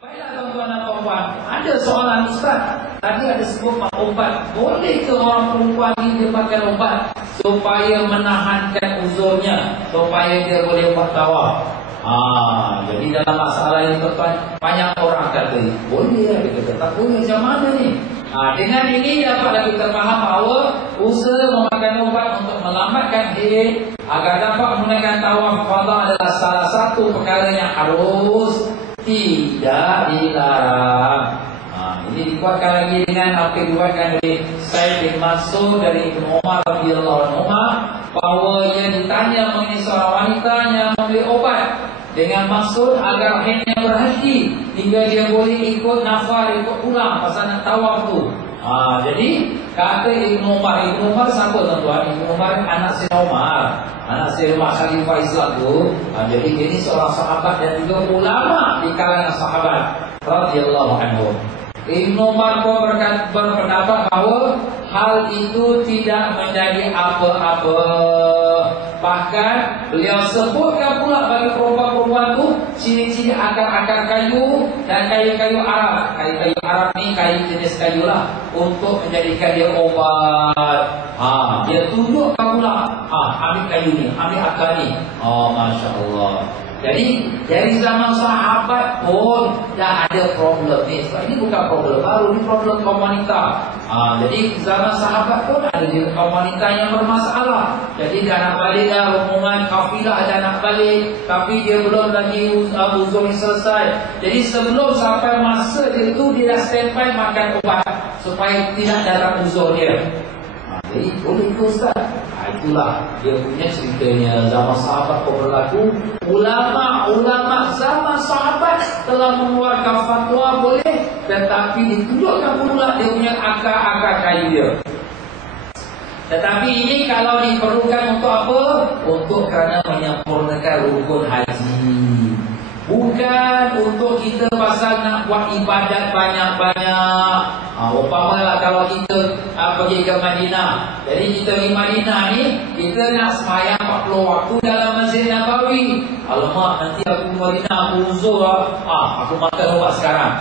Baiklah tuan-tuan dan puan-puan, ada soalan Ustaz. Tadi ada sebut ubat. Boleh ke orang perempuan ini dia pakai ubat supaya menahankan uzurnya, supaya dia boleh buat tawaf? Jadi dalam masalah ini tuan-tuan, banyak orang kata boleh, ada kata tak boleh. Macam mana ni? Dengan ini dapatlah kita faham bahawa usaha memakan ubat untuk melambatkan haid agar dapat menggunakan tawaf qada adalah salah satu perkara yang harus tidak dilarang. Ini dikuatkan lagi dengan apa yang dikuatkan dari Said bin Mansur dari Ibnu Umar radhiyallahu anhu, bahawa ia ditanya mengenai seorang wanita yang membeli obat dengan maksud agar haidnya berhenti hingga dia boleh ikut nafar, ikut pulang pasal nak tawaf tu. Jadi kata Ibnu Umar siapa tuan-tuan? Ibnu Umar anak Sayyidina Umar, anak Sayyidina Khalifah Islam tu. Jadi ini seorang sahabat dan juga ulama di kalangan sahabat radhiyallahu anhu. Ibnu Umar pun berpendapat bahawa hal itu tidak menjadi apa-apa. Bahkan beliau sebutkan pula bagi perempuan-perempuan tu ciri-ciri akar-akar kayu dan kayu-kayu Arab. Kayu-kayu Arab ni kayu jenis kayu lah untuk menjadikan dia obat. Dia tunjukkan pula, ambil kayu ni, ambil akar ni. Masya Allah. Jadi dari zaman sahabat pun dah ada problem ni. Sebab ini bukan problem baru, ini problem kaum wanita. Jadi zaman sahabat pun ada juga kaum wanita yang bermasalah. Jadi dia nak balik dah, rombongan kafilah dah nak balik, tapi dia belum lagi uzur selesai. Jadi sebelum sampai masa dia itu, dia dah standby makan ubat supaya tidak datang uzur dia. Jadi boleh ke Ustaz? Itulah dia punya ceritanya. Zaman sahabat pun berlaku. Ulama zaman sahabat telah mengeluarkan fatwa boleh, tetapi ditunjukkan pula dia punya akar-akar kayu dia. Tetapi ini kalau diperlukan untuk apa? Untuk kerana menyempurnakan rukun haji, bukan untuk kita pasal nak buat ibadat banyak-banyak. Umpamalah kalau kita pergi ke Madinah. Jadi kita pergi Madinah ni, kita nak sembahyang 40 waktu dalam Masjid Nabawi. Alamak, nanti aku ke Madinah, aku uzur aku makan ubat sekarang.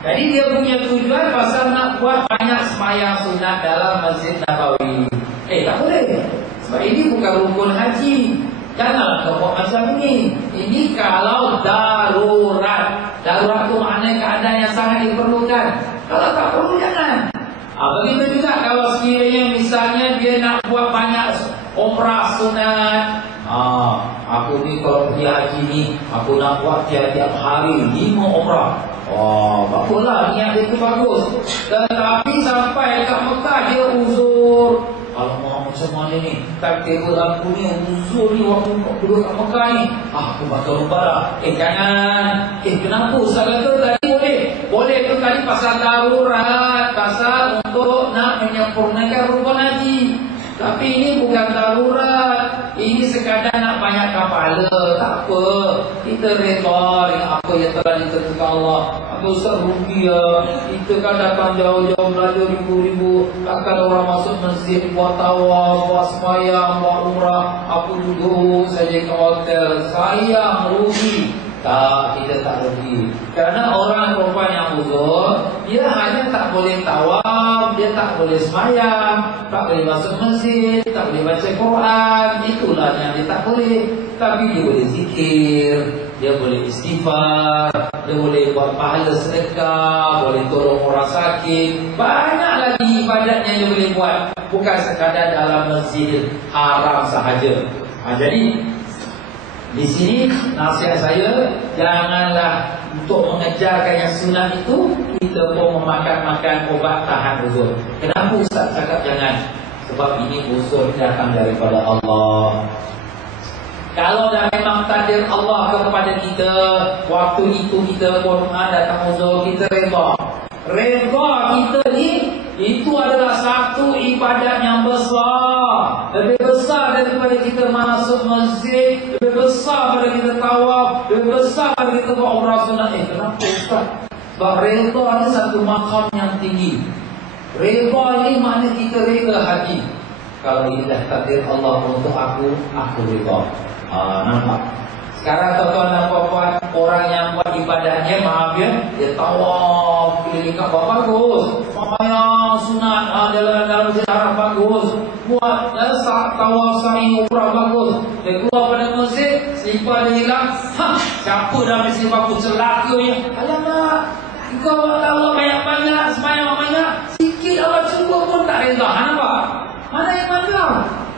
Jadi dia punya tujuan pasal nak buat banyak sembahyang sunat dalam Masjid Nabawi. Tak boleh. Sebab ini bukan rukun haji. Janganlah kau buat macam ini. Ini kalau darurat. Darurat itu maknanya keadaan yang sangat diperlukan. Kalau tak perlu, jangan. Begitu juga kalau sekiranya misalnya dia nak buat banyak umrah sunat. Aku ni kalau pergi haji ni, aku nak buat tiap-tiap hari 5 umrah. Baguslah, niat dia itu bagus. Tetapi sampai kat Mekah dia uzur. Alamak, macam mana ni? Timetable aku ni uzur ni waktu duduk kat Mekah ni. Aku bakal lupa lah. Jangan. Kenapa Ustaz kata tadi boleh? Boleh tu tadi pasal darurat, pasal untuk nak menyempurnakan rukun haji. Tapi ini bukan darurat. Ini sekadar nak banyak kepala. Tak apa. Kita reda dengan apa yang telah ditentukan Allah. Apa Ustaz rugi ya? Kita kan datang jauh-jauh belajar ribu-ribu. Takkan orang masuk masjid buat tawaf, buat sembahyang, buat umrah. Aku duduk saja ke hotel. Sayang, rugi. Tak, kita tak rugi. Kerana orang perempuan yang uzur, dia hanya tak boleh tawaf, dia tak boleh sembahyang, tak boleh masuk masjid, tak boleh baca Quran. Itulah yang dia tak boleh. Tapi dia boleh zikir, dia boleh istighfar, dia boleh buat pahala sedekah, boleh tolong orang sakit. Banyak lagi ibadatnya dia boleh buat, bukan sekadar dalam Masjidil Haram sahaja. Jadi di sini nasihat saya, janganlah untuk mengejarkan yang sunat itu kita pun memakan obat tahan uzur. Kenapa Ustaz cakap jangan? Sebab ini uzur datang daripada Allah. Kalau dah memang takdir Allah kepada kita, waktu itu kita pun datang uzur, kita reda. Reda kita ni, itu adalah satu ibadat yang besar. Lebih besar daripada kita masuk masjid, lebih besar daripada kita tawaf, lebih besar daripada kita buat umrah sunat. Kenapa Ustaz? Sebab reda ni satu makam yang tinggi. Reda ni maknanya kita reda hati. Kalau ini dah takdir Allah untuk aku reda. Nampak? Sekarang tuan-tuan dan puan-puan, orang yang buat ibadahnya, maaf ya, dia tawaf keliling Kaabah bagus, sembahyang sunat dalam ziarah bagus, buat tawaf sa'i umrah bagus. Dia keluar pada masjid, selipar dia hilang. Siapa dah mesti bagus celakanya? Alamak, kau Allah banyak-banyak, sembahyang banyak, sikit Allah cuba pun tak reda. Nampak? Mana yang kau?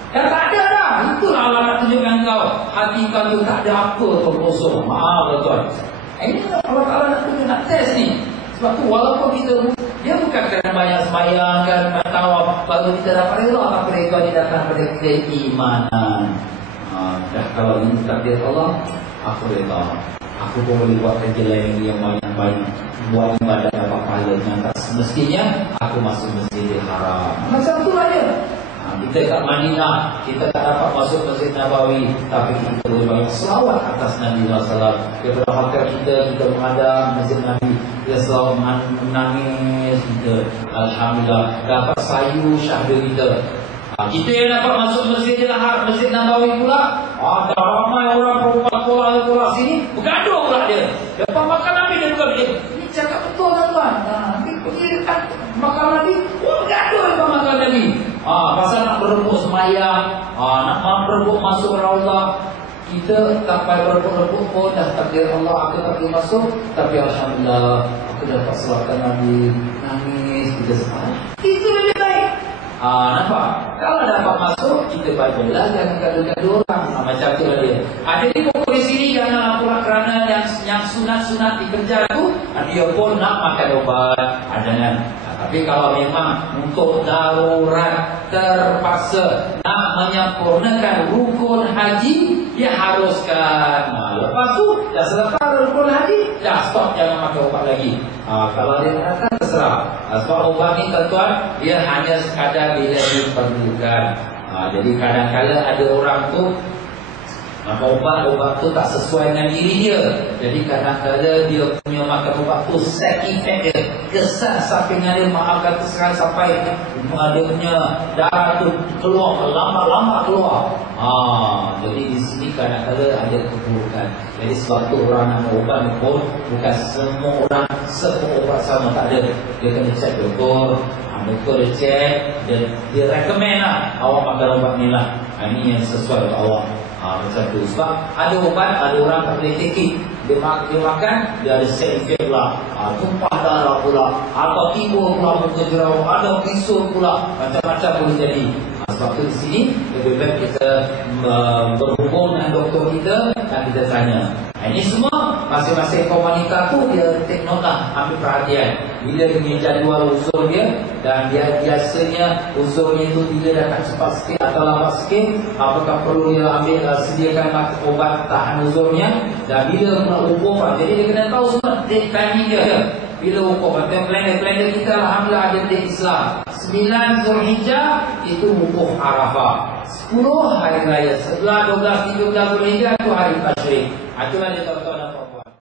Dah tak ada dah. Itulah Allah nak tunjukkan kau. Hati kau tu tak ada apa pun kosong. Maaf tuan. Ini Allah Ta'ala nak tunjuk, nak test ni. Sebab tu walaupun kita, dia bukan kerana banyak sembahyang kan, tawaf, baru kita dapat reda. Tapi reda ni datang pada keimanan. Dah kalau ini takdir Allah, aku reda. Aku pun boleh buat kerja lain yang banyak-banyak, buat ibadah dapat pahala yang tak semestinya aku masuk masjid haram. Macam tu lah dia. Kita kat Madinah, kita tak dapat masuk Masjid Nabawi, tapi kita boleh banyak selawat atas Nabi SAW. Daripada hotel kita menghadap Masjid Nabi, kita selalu menangis kita. Alhamdulillah, dapat sayu syahdu kita. Kita yang dapat masuk Masjid Nabawi pula, ada ramai orang perempuan pola sini, bergaduh pula dia. Lepas makan Nabi dia buka dia. Ini cakap betul tuan-tuan. Nanti pergi dekat makan Nabi, bergaduh lepas makan Nabi. Pasal nak berebut semayang, nak berebut masuk Allah. Kita tak payah berebut-rebut pun, dah takdir Allah, aku tak boleh masuk. Tapi Alhamdulillah, aku dapat selawatkan Nabi, nangis, kita semangat. Itu lebih baik. Nampak? Kalau dapat masuk, kita baiklah, jangan gaduh-gaduh orang. Macam tu lah dia. Jadi pokok di sini janganlah pula kerana yang sunat-sunat dikerja tu, dia pun nak makan obat. Jangan. Tapi kalau memang untuk darurat terpaksa nak menyempurnakan rukun haji, dia haruskan. Lepas tu dah selesai rukun haji, dah stop, jangan makan obat lagi. Kalau dia kata terserah. Sebab obat ni tuan-tuan, dia hanya sekadar bila diperlukan. Jadi kadang-kadang ada orang tu obat tu tak sesuai dengan diri dia. Jadi kadang-kadang dia punya makan obat tu side effect dia kesan sampai dengan dia, maaf kata sekarang sampai dia punya darah tu keluar, lama-lama keluar. Jadi di sini kadang-kadang ada keburukan. Jadi sebab tu orang nak ubat pun bukan semua orang obat sama, tak ada. Dia kena cek doktor. Doktor dia cek, dia recommend lah awak makan obat ni lah. Ini yang sesuai untuk awak. Macam tu. Sebab ada obat, ada orang tak boleh take it. Dia makan, dia ada side effect pula. Tumpah darah pula, atau timbul pula muka jerawat, ada bisul pula, macam-macam boleh jadi. Sebab tu di sini lebih baik kita berhubung dengan doktor kita dan kita tanya. Ini semua masing-masing wanita tu dia take note lah, ambil perhatian. Bila dia punya jadual uzur dia, dan dia biasanya uzurnya tu bila dah tak cepat sikit atau lambat sikit, apakah perlu dia ambil sediakan obat tahan uzurnya. Dan bila pula ukur, jadi dia kena tahu semua date timing dia. Bila ukur, kalender kita alhamdulillah ada date Islam. 9 Zulhijjah itu wukuf Arafah. 10 hari raya. Setelah 12, 13 Zulhijjah itu hari Tasyrik. Itulah dia tuan-tuan dan puan-puan.